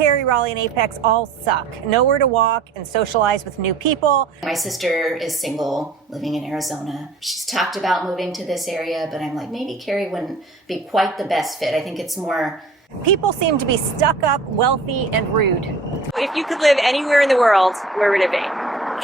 Cary, Raleigh, and Apex all suck. Nowhere to walk and socialize with new people. My sister is single, living in Arizona. She's talked about moving to this area, but I'm like, maybe Cary wouldn't be quite the best fit. I think it's more... People seem to be stuck up, wealthy, and rude. If you could live anywhere in the world, where would it be?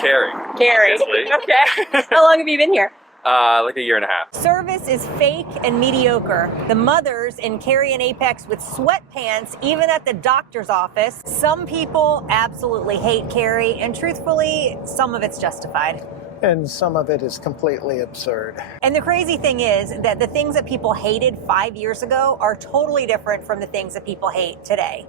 Cary. Cary. Okay. How long have you been here? Like a year and a half. Service is fake and mediocre. The mothers in Cary and Apex with sweatpants, even at the doctor's office. Some people absolutely hate Cary, and truthfully, some of it's justified. And some of it is completely absurd. And the crazy thing is that the things that people hated 5 years ago are totally different from the things that people hate today.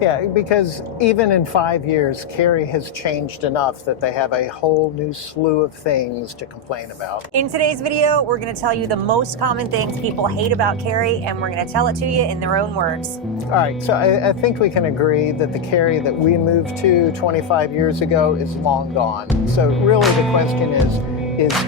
Yeah, because even in 5 years, Cary has changed enough that they have a whole new slew of things to complain about. In today's video, we're going to tell you the most common things people hate about Cary, and we're going to tell it to you in their own words. All right, so I think we can agree that the Cary that we moved to 25 years ago is long gone. So really the question is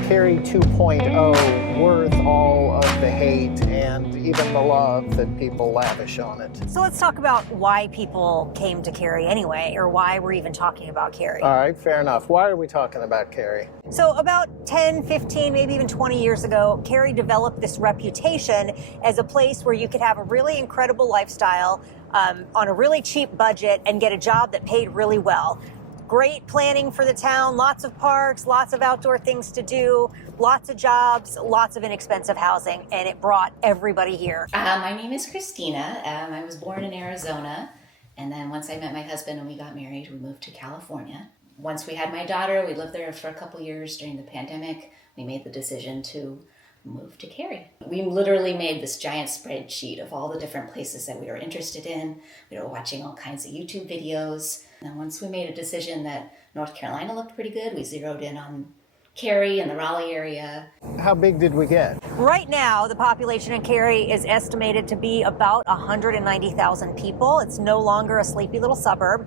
Cary 2.0 worth all of the hate and even the love that people lavish on it? So let's talk about why people came to Cary anyway, or why we're even talking about Cary. All right, fair enough. Why are we talking about Cary? So about 10, 15, maybe even 20 years ago, Cary developed this reputation as a place where you could have a really incredible lifestyle on a really cheap budget and get a job that paid really well. Great planning for the town, lots of parks, lots of outdoor things to do, lots of jobs, lots of inexpensive housing, and it brought everybody here. My name is Christina. I was born in Arizona, and then once I met my husband and we got married, we moved to California. Once we had my daughter, we lived there for a couple years during the pandemic. We made the decision to move to Cary. We literally made this giant spreadsheet of all the different places that we were interested in. We were watching all kinds of YouTube videos. And once we made a decision that North Carolina looked pretty good, we zeroed in on Cary and the Raleigh area. How big did we get? Right now, the population in Cary is estimated to be about 190,000 people. It's no longer a sleepy little suburb.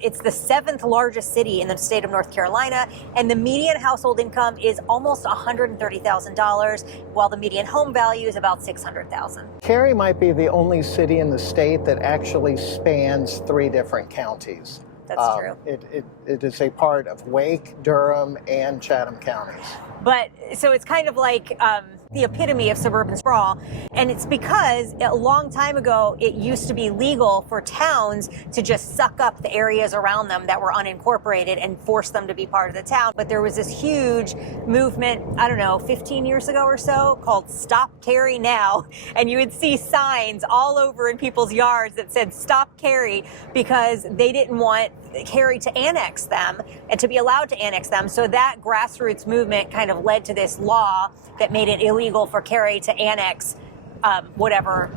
It's the 7th largest city in the state of North Carolina, and the median household income is almost $130,000, while the median home value is about $600,000. Cary might be the only city in the state that actually spans 3 different counties. That's true. It is a part of Wake, Durham, and Chatham counties. But so it's kind of like the epitome of suburban sprawl. And it's because a long time ago, it used to be legal for towns to just suck up the areas around them that were unincorporated and force them to be part of the town. But there was this huge movement, I don't know, 15 years ago or so, called Stop Cary Now. And you would see signs all over in people's yards that said Stop Cary, because they didn't want Cary to annex them and to be allowed to annex them. So that grassroots movement kind of led to this law that made it illegal for Cary to annex whatever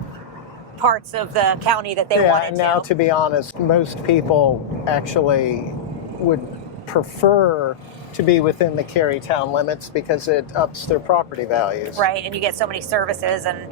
parts of the county that they wanted to. Now, to be honest, most people actually would prefer to be within the Cary town limits because it ups their property values. Right, and you get so many services and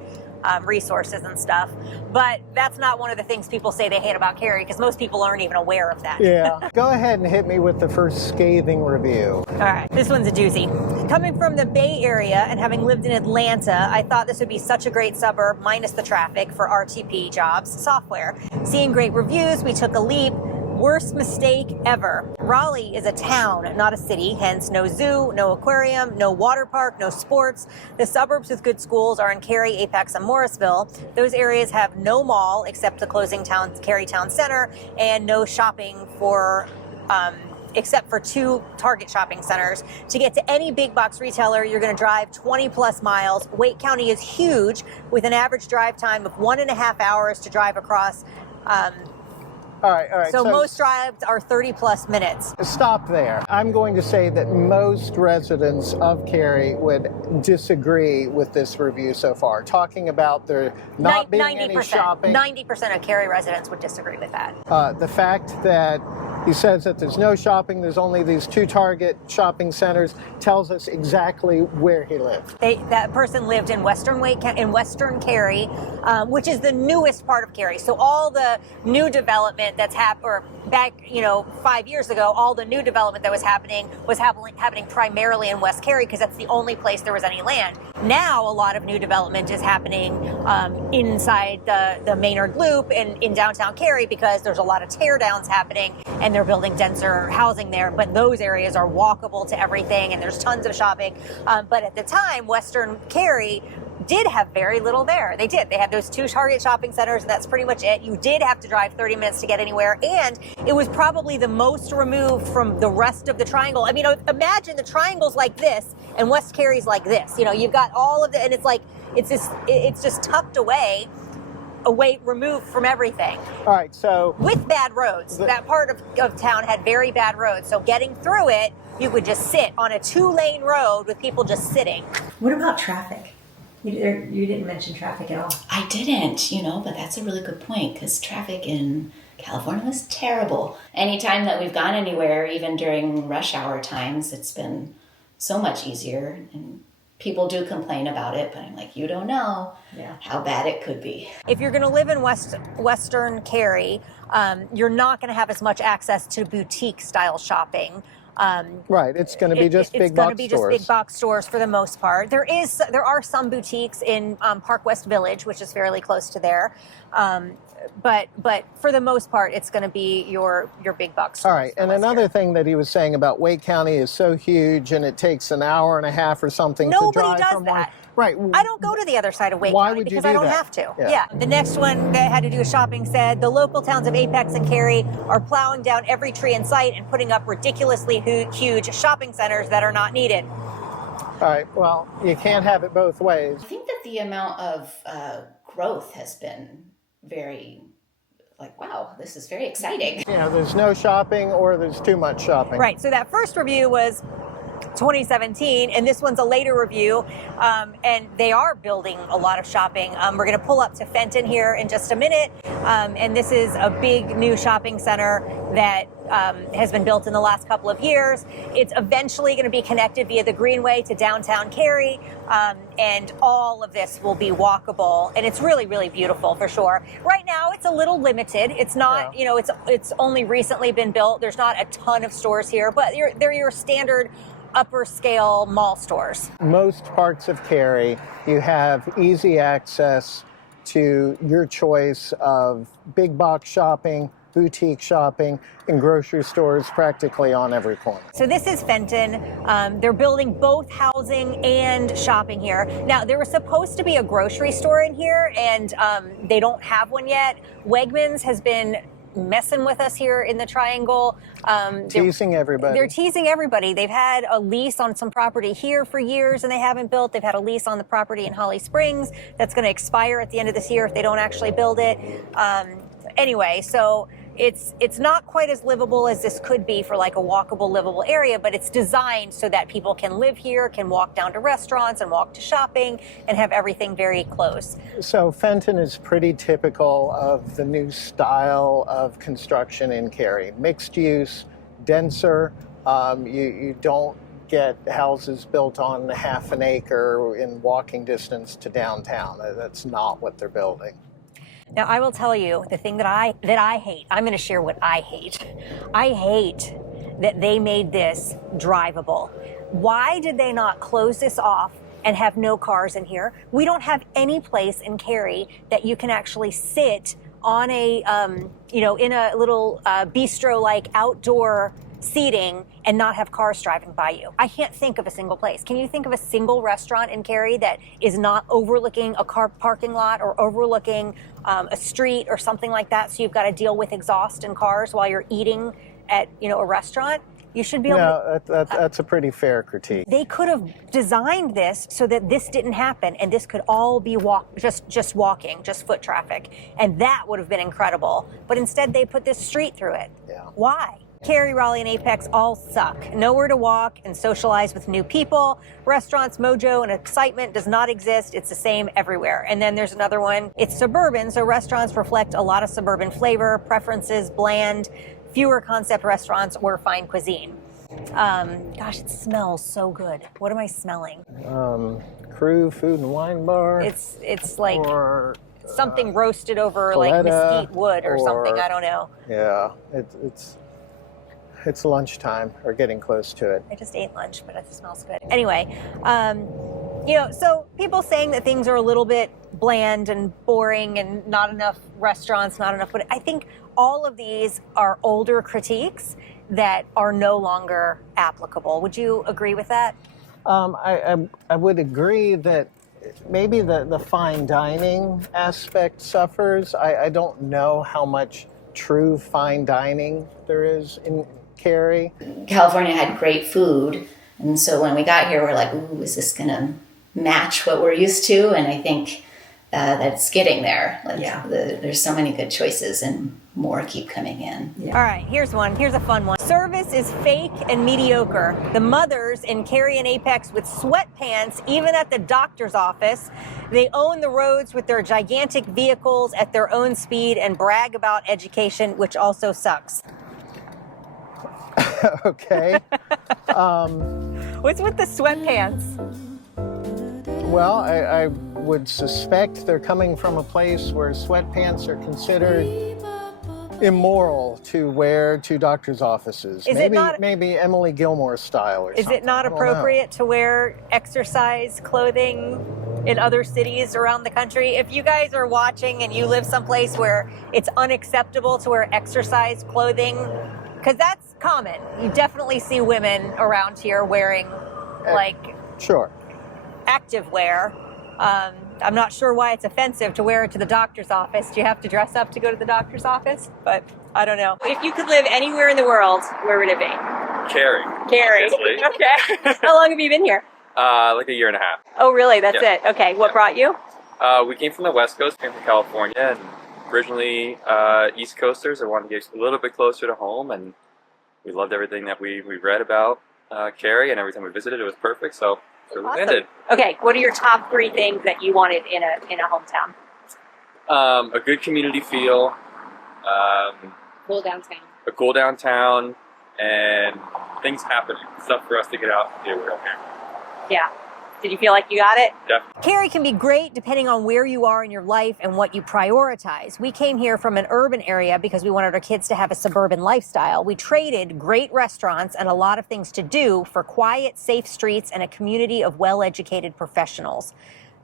resources and stuff. But that's not one of the things people say they hate about Cary, because most people aren't even aware of that. Yeah. Go ahead and hit me with the first scathing review. All right, this one's a doozy. Coming from the Bay Area and having lived in Atlanta, I thought this would be such a great suburb, minus the traffic, for RTP jobs software. Seeing great reviews, we took a leap. Worst mistake ever. Raleigh is a town, not a city, hence no zoo, no aquarium, no water park, no sports. The suburbs with good schools are in Cary, Apex, and Morrisville. Those areas have no mall except the closing Cary Town Center, and no shopping for except for 2 Target shopping centers. To get to any big box retailer, you're going to drive 20 plus miles. Wake County is huge, with an average drive time of 1.5 hours to drive across. All right. So most drives are 30 plus minutes. Stop there. I'm going to say that most residents of Cary would disagree with this review so far, talking about there not being any shopping. 90% of Cary residents would disagree with that. The fact that He says that there's no shopping, there's only these 2 Target shopping centers, tells us exactly where he lived. That person lived in Western Cary, which is the newest part of Cary. So all the new development that's or back, 5 years ago, all the new development that was happening primarily in West Cary because that's the only place there was any land. Now a lot of new development is happening inside the Maynard Loop and in downtown Cary because there's a lot of tear downs happening and they're building denser housing there. But those areas are walkable to everything and there's tons of shopping. But at the time, Western Cary did have very little there. They did. They had those 2 Target shopping centers, and that's pretty much it. You did have to drive 30 minutes to get anywhere, and it was probably the most removed from the rest of the triangle. I mean, imagine the triangle's like this, and West Cary's like this. You've got all of the, and it's just tucked away, removed from everything. All right, so with bad roads. That part of town had very bad roads, so getting through it, you could just sit on a 2-lane road with people just sitting. What about traffic? You didn't mention traffic at all. I didn't, but that's a really good point because traffic in California was terrible. Anytime that we've gone anywhere, even during rush hour times, it's been so much easier. And people do complain about it, but I'm like, you don't know how bad it could be. If you're going to live in Western Cary, you're not going to have as much access to boutique style shopping. Right, it's going to be just big box stores. It's going to be just big box stores for the most part. There are some boutiques in Park West Village, which is fairly close to there. But for the most part, it's going to be your big box stores. All right, and another thing that he was saying about Wake County is so huge, and it takes an hour and a half or something to drive from one. Nobody does that. Right. I don't go to the other side of Wake Why County would you because do I don't that? have to. Yeah. The next one that had to do with shopping said the local towns of Apex and Cary are plowing down every tree in sight and putting up ridiculously huge shopping centers that are not needed. All right. Well, you can't have it both ways. I think that the amount of growth has been very, wow, this is very exciting. There's no shopping or there's too much shopping. Right. So that first review was 2017, and this one's a later review, and they are building a lot of shopping. We're going to pull up to Fenton here in just a minute, and this is a big new shopping center that has been built in the last couple of years. It's eventually going to be connected via the Greenway to downtown Cary, and all of this will be walkable, and it's really, really beautiful for sure. Right now, it's a little limited. It's not, it's only recently been built. There's not a ton of stores here, but they're your standard upper scale mall stores. Most parts of Cary, you have easy access to your choice of big box shopping, boutique shopping, and grocery stores practically on every corner. So this is Fenton. They're building both housing and shopping here. Now, there was supposed to be a grocery store in here, and they don't have one yet. Wegmans has been messing with us here in the Triangle. Teasing everybody. They're teasing everybody. They've had a lease on some property here for years and they haven't built. They've had a lease on the property in Holly Springs that's going to expire at the end of this year if they don't actually build it. Anyway, so it's not quite as livable as this could be for like a walkable, livable area, but it's designed so that people can live here, can walk down to restaurants and walk to shopping and have everything very close. So Fenton is pretty typical of the new style of construction in Cary. Mixed use, denser. You don't get houses built on half an acre in walking distance to downtown. That's not what they're building. Now, I will tell you the thing that I hate. I'm going to share what I hate. I hate that they made this drivable. Why did they not close this off and have no cars in here? We don't have any place in Cary that you can actually sit on a, in a little bistro-like outdoor seating and not have cars driving by you. I can't think of a single place. Can you think of a single restaurant in Cary that is not overlooking a car parking lot or overlooking a street or something like that, so you've got to deal with exhaust and cars while you're eating at a restaurant? You should be able to... That's a pretty fair critique. They could have designed this so that this didn't happen and this could all be just walking, just foot traffic. And that would have been incredible. But instead they put this street through it. Yeah. Why? Cary, Raleigh, and Apex all suck. Nowhere to walk and socialize with new people. Restaurants, mojo, and excitement does not exist. It's the same everywhere. And then there's another one. It's suburban, so restaurants reflect a lot of suburban flavor, preferences, bland, fewer concept restaurants, or fine cuisine. Gosh, it smells so good. What am I smelling? Crew Food and Wine Bar. It's like or, something roasted over like Coletta, mesquite wood or something. I don't know. Yeah, it's lunchtime or getting close to it. I just ate lunch, but it smells good. Anyway, so people saying that things are a little bit bland and boring and not enough restaurants, not enough. But I think all of these are older critiques that are no longer applicable. Would you agree with that? I would agree that maybe the fine dining aspect suffers. I don't know how much true fine dining there is in Cary. California had great food, and so when we got here, we're like, ooh, is this going to match what we're used to? And I think that's getting there. There's so many good choices, and more keep coming in. Yeah. All right, here's one. Here's a fun one. Service is fake and mediocre. The mothers in Cary and Apex with sweatpants, even at the doctor's office. They own the roads with their gigantic vehicles at their own speed and brag about education, which also sucks. Okay. What's with the sweatpants? Well, I would suspect they're coming from a place where sweatpants are considered immoral to wear to doctor's offices. Maybe Emily Gilmore style or something. Is it not appropriate to wear exercise clothing in other cities around the country? If you guys are watching and you live someplace where it's unacceptable to wear exercise clothing, because that's common. You definitely see women around here wearing sure, active wear. I'm not sure why it's offensive to wear it to the doctor's office. Do you have to dress up to go to the doctor's office? But I don't know. If you could live anywhere in the world, where would it be? Cary. Cary. Obviously. Okay. How long have you been here? Like a year and a half. Oh, really? That's Yeah. it. Okay. What brought you? We came from the West Coast, came from California, and originally East Coasters. I wanted to get a little bit closer to home, and we loved everything that we read about Cary, and every time we visited, it was perfect. So we landed. Okay. What are your top 3 things that you wanted in a hometown? A good community feel, Cool downtown. a cool downtown, and things happening. Stuff for us to get out and do around here. Yeah. Did you feel like you got it? Definitely. Cary can be great depending on where you are in your life and what you prioritize. We came here from an urban area because we wanted our kids to have a suburban lifestyle. We traded great restaurants and a lot of things to do for quiet, safe streets and a community of well-educated professionals.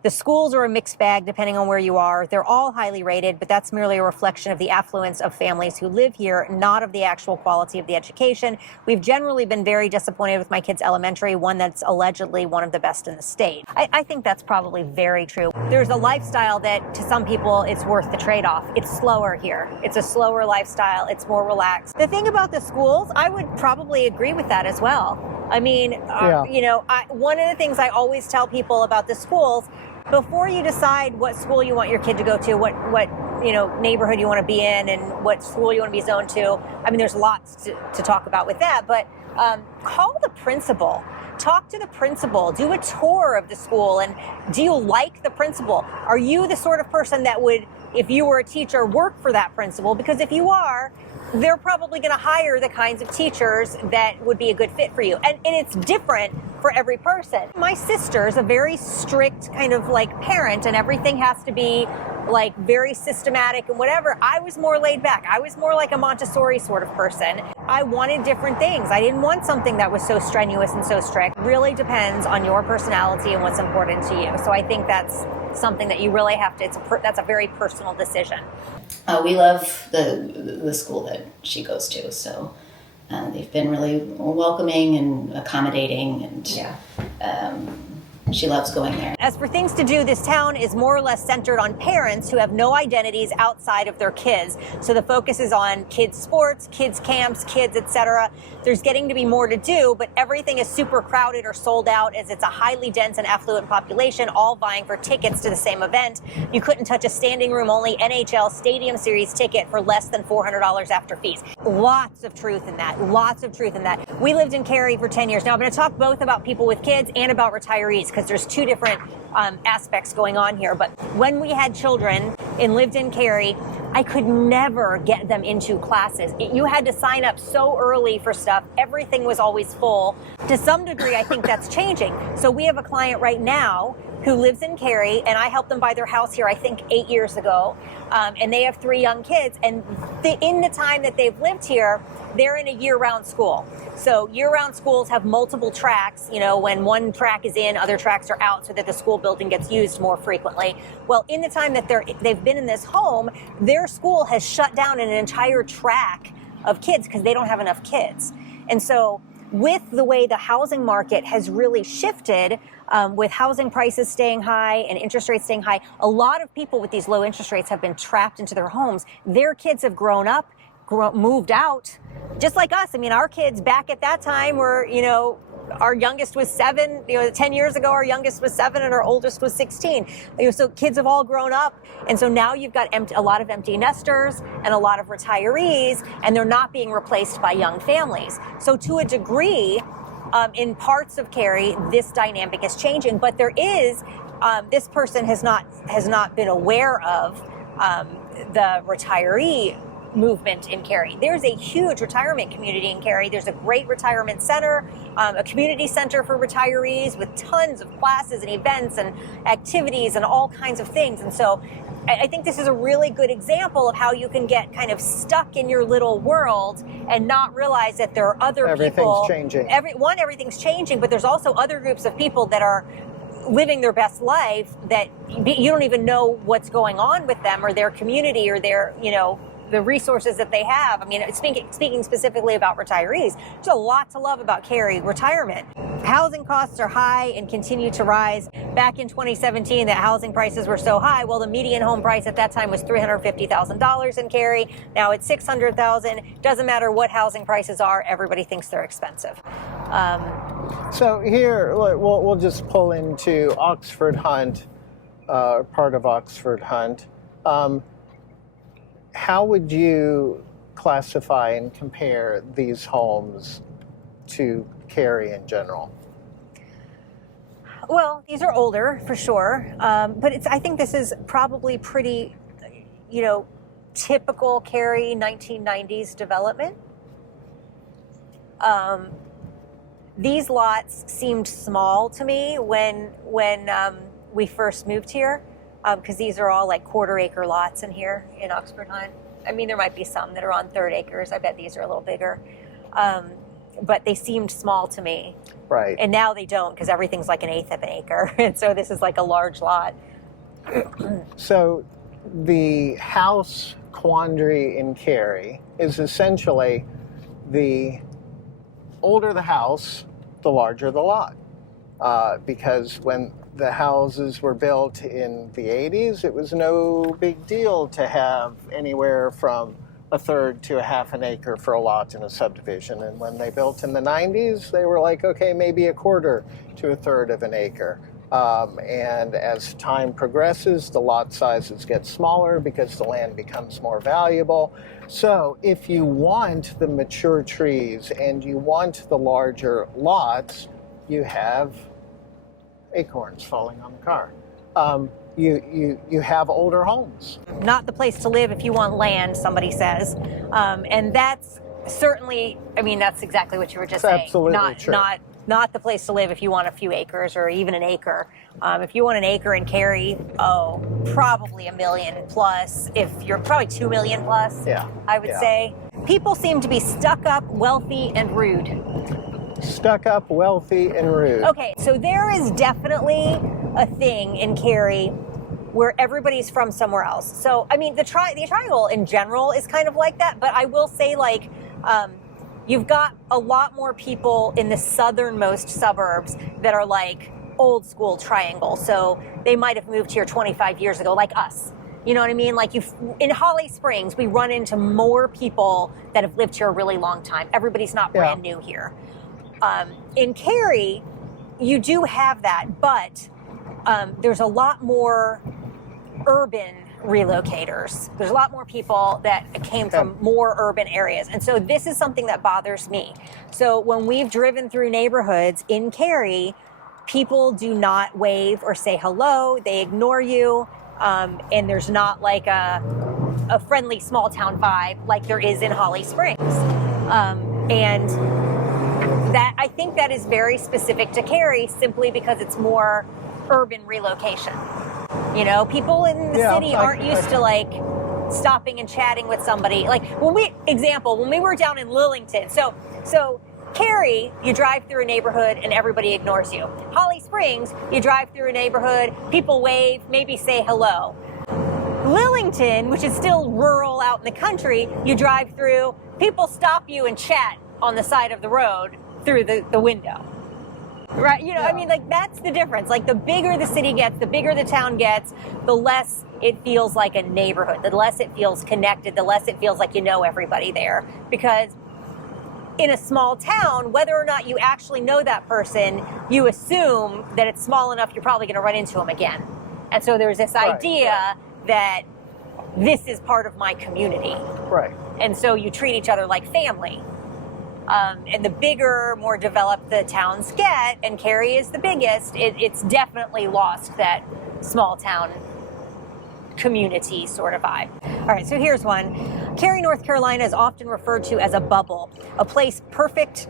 The schools are a mixed bag depending on where you are. They're all highly rated, but that's merely a reflection of the affluence of families who live here, not of the actual quality of the education. We've generally been very disappointed with my kids' elementary, one that's allegedly one of the best in the state. I think that's probably very true. There's a lifestyle that to some people it's worth the trade-off. It's slower here. It's a slower lifestyle. It's more relaxed. The thing about the schools, I would probably agree with that as well. I mean, one of the things I always tell people about the schools, before you decide what school you want your kid to go to, what neighborhood you want to be in and what school you want to be zoned to, I mean, there's lots to talk about with that, but call the principal. Talk to the principal. Do a tour of the school. And do you like the principal? Are you the sort of person that would, if you were a teacher, work for that principal? Because if you are, they're probably going to hire the kinds of teachers that would be a good fit for you. And it's different for every person. My sister's a very strict kind of like parent, and everything has to be like very systematic and whatever. I was more laid back. I was more like a Montessori sort of person. I wanted different things. I didn't want something that was so strenuous and so strict. It really depends on your personality and what's important to you. So I think that's something that you really have to, that's a very personal decision. We love the school that she goes to, so they've been really welcoming and accommodating, and she loves going there. As for things to do, this town is more or less centered on parents who have no identities outside of their kids. So the focus is on kids' sports, kids' camps, kids, etc. There's getting to be more to do, but everything is super crowded or sold out as it's a highly dense and affluent population, all vying for tickets to the same event. You couldn't touch a standing room only NHL Stadium Series ticket for less than $400 after fees. Lots of truth in that. Lots of truth in that. We lived in Cary for 10 years. Now I'm going to talk both about people with kids and about retirees because there's two different aspects going on here. But when we had children and lived in Cary, I could never get them into classes. You had to sign up so early for stuff. Everything was always full. To some degree, I think that's changing. So we have a client right now who lives in Cary, and I helped them buy their house here, I think 8 years ago. And they have 3 young kids. And in the time that they've lived here, they're in a year-round school. So year-round schools have multiple tracks. You know, when one track is in, other tracks are out so that the school building gets used more frequently. Well, in the time that they've been in this home, their school has shut down an entire track of kids because they don't have enough kids. And so with the way the housing market has really shifted, with housing prices staying high and interest rates staying high, a lot of people with these low interest rates have been trapped into their homes. Their kids have grown up, moved out, just like us. I mean, our kids back at that time were, you know, our youngest was 7, 10 years ago, our youngest was 7 and our oldest was 16. So kids have all grown up. And so now you've got a lot of empty nesters and a lot of retirees, and they're not being replaced by young families. So to a degree, in parts of Cary, this dynamic is changing, but there is, this person has not been aware of the retiree movement in Cary. There's a huge retirement community in Cary. There's a great retirement center, a community center for retirees with tons of classes and events and activities and all kinds of things. And so I think this is a really good example of how you can get kind of stuck in your little world and not realize that there are other people. Everything's changing. Everything's changing, but there's also other groups of people that are living their best life that you don't even know what's going on with them or their community or their, the resources that they have. I mean, speaking specifically about retirees, there's a lot to love about Cary retirement. Housing costs are high and continue to rise. Back in 2017, the housing prices were so high. Well, the median home price at that time was $350,000 in Cary. Now it's $600,000. Doesn't matter what housing prices are. Everybody thinks they're expensive. So here, we'll just pull into Oxford Hunt, part of Oxford Hunt. How would you classify and compare these homes to Cary in general? Well, these are older for sure, but I think this is probably pretty, typical Cary 1990s development. These lots seemed small to me when we first moved here. Because these are all like quarter-acre lots in here in Oxford Hunt. I mean, there might be some that are on third acres. I bet these are a little bigger. But they seemed small to me. Right. And now they don't because everything's like 1/8 of an acre. And so this is like a large lot. So the house quandary in Cary is essentially the older the house, the larger the lot. Because when the houses were built in the 80s, it was no big deal to have anywhere from 1/3 to 1/2 an acre for a lot in a subdivision. And when they built in the 90s, they were like, okay, maybe 1/4 to 1/3 of an acre. And as time progresses, the lot sizes get smaller because the land becomes more valuable. So if you want the mature trees and you want the larger lots, you have acorns falling on the car. You have older homes. Not the place to live if you want land, somebody says. And that's certainly, that's exactly what you were just saying. Absolutely true. Not the place to live if you want a few acres or even an acre. If you want an acre in Cary, probably $1 million plus. If you're probably $2 million plus, yeah, I would say. People seem to be stuck up, wealthy, and rude. Stuck up, wealthy, and rude. Okay, so there is definitely a thing in Cary where everybody's from somewhere else. So, the triangle in general is kind of like that, but I will say, you've got a lot more people in the southernmost suburbs that are old school triangle. So they might have moved here 25 years ago, like us. You know what I mean? Like in Holly Springs, we run into more people that have lived here a really long time. Everybody's not brand new here. In Cary, you do have that, but there's a lot more urban relocators. There's a lot more people that came from more urban areas. And so this is something that bothers me. So when we've driven through neighborhoods in Cary, people do not wave or say hello. They ignore you. And there's not like a friendly small town vibe like there is in Holly Springs. And that I think that is very specific to Cary simply because it's more urban relocation. You know, people in the city aren't used to like stopping and chatting with somebody. Like when we were down in Lillington. So Cary, you drive through a neighborhood and everybody ignores you. Holly Springs, you drive through a neighborhood, people wave, maybe say hello. Lillington, which is still rural out in the country, you drive through, people stop you and chat on the side of the road through the window. Right? You know, I mean, like that's the difference. Like the bigger the city gets, the bigger the town gets, the less it feels like a neighborhood, the less it feels connected, the less it feels like you know everybody there. Because in a small town, whether or not you actually know that person, you assume that it's small enough you're probably going to run into them again. And so there's this idea that this is part of my community. Right. And so you treat each other like family. And the bigger, more developed the towns get, and Cary is the biggest, it's definitely lost that small town community sort of vibe. All right, so here's one. Cary, North Carolina is often referred to as a bubble, a place perfect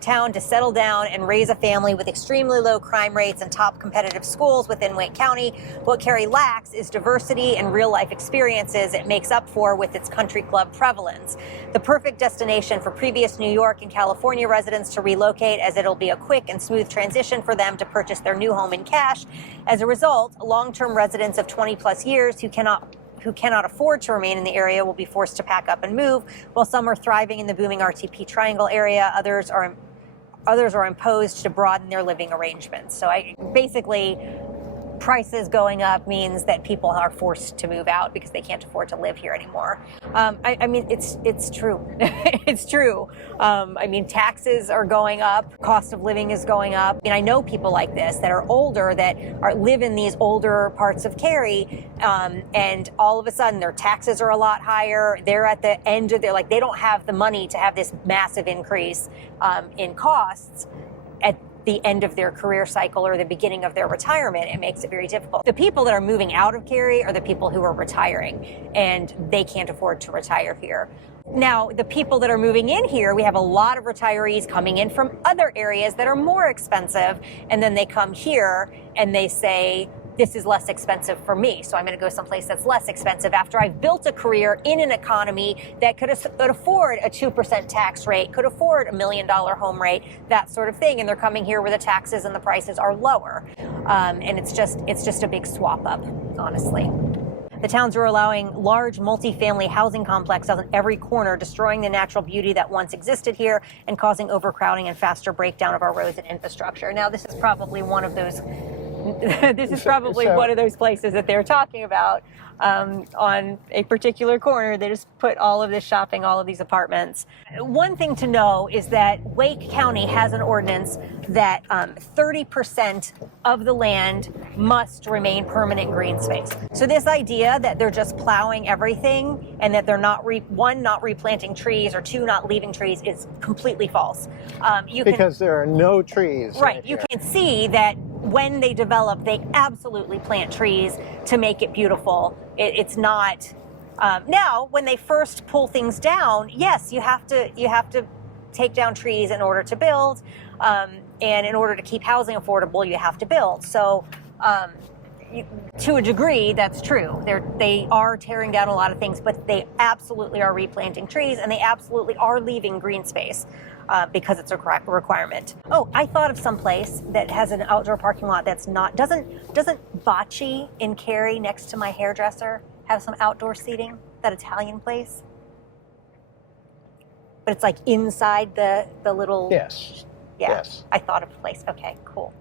town to settle down and raise a family with extremely low crime rates and top competitive schools within Wake County. What Cary lacks is diversity and real life experiences it makes up for with its country club prevalence. The perfect destination for previous New York and California residents to relocate, as it'll be a quick and smooth transition for them to purchase their new home in cash. As a result, long-term residents of 20 plus years who cannot afford to remain in the area will be forced to pack up and move. While some are thriving in the booming RTP Triangle area, others are imposed to broaden their living arrangements. So basically, prices going up means that people are forced to move out because they can't afford to live here anymore. I mean, it's true. It's true. I mean, taxes are going up. Cost of living is going up. I mean, I know people like this that are older that live in these older parts of Cary, and all of a sudden their taxes are a lot higher. They're at the end of they don't have the money to have this massive increase in costs at the end of their career cycle or the beginning of their retirement. It makes it very difficult. The people that are moving out of Cary are the people who are retiring, and they can't afford to retire here. Now, the people that are moving in here, we have a lot of retirees coming in from other areas that are more expensive, and then they come here and they say, this is less expensive for me, so I'm going to go someplace that's less expensive after I've built a career in an economy that could afford a 2% tax rate, could afford $1 million home rate, that sort of thing, and they're coming here where the taxes and the prices are lower. And it's just a big swap up, honestly. The towns are allowing large multifamily housing complexes on every corner, destroying the natural beauty that once existed here and causing overcrowding and faster breakdown of our roads and infrastructure. Now, this is probably one of those one of those places that they're talking about on a particular corner. They just put all of this shopping, all of these apartments. One thing to know is that Wake County has an ordinance that 30% of the land must remain permanent green space. So this idea that they're just plowing everything and that they're not replanting trees, or two, not leaving trees, is completely false. Because there are no trees. Right. You can see that when they develop, they absolutely plant trees to make it beautiful. It's not. Now, when they first pull things down, yes, you have to take down trees in order to build, and in order to keep housing affordable, you have to build. So, to a degree, that's true. They are tearing down a lot of things, but they absolutely are replanting trees, and they absolutely are leaving green space. Because it's a requirement. Oh, I thought of some place that has an outdoor parking lot that's not, doesn't Bocce in Cary next to my hairdresser have some outdoor seating? That Italian place? But it's like inside the little... Yes. Yeah, Yes. I thought of a place. Okay, cool.